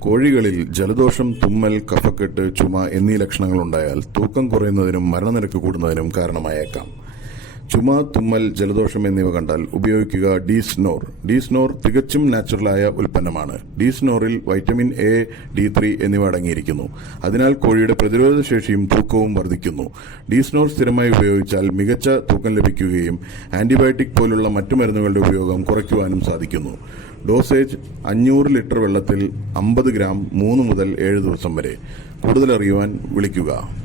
കോഴികളിൽ ജലദോഷം, തുമ്മൽ, കഫക്കെട്ട്, ചുമ എന്നീ ലക്ഷണങ്ങളുണ്ടായാൽ തൂക്കം കുറയുന്നതിനും മരണനിരക്ക് കൂടുന്നതിനും കാരണമായേക്കാം. ചുമ, തുമ്മൽ, ജലദോഷം എന്നിവ കണ്ടാൽ ഉപയോഗിക്കുക De-Snor. De-Snor തികച്ചും നാച്ചുറലായ ഉൽപ്പന്നമാണ്. De-Snorൽ വൈറ്റമിൻ എ, D3 എന്നിവ അടങ്ങിയിരിക്കുന്നു. അതിനാൽ കോഴിയുടെ പ്രതിരോധശേഷിയും തൂക്കവും വർദ്ധിക്കുന്നു. De-Snor സ്ഥിരമായി ഉപയോഗിച്ചാൽ മികച്ച തൂക്കം ലഭിക്കുകയും ആന്റിബയോട്ടിക് പോലുള്ള മറ്റു മരുന്നുകളുടെ ഉപയോഗം കുറയ്ക്കുവാനും സാധിക്കുന്നു. ഡോസേജ് 500 ലിറ്റർ വെള്ളത്തിൽ 50 ഗ്രാം 3 മുതൽ 7 ദിവസം വരെ. കൂടുതലറിയുവാൻ വിളിക്കുക.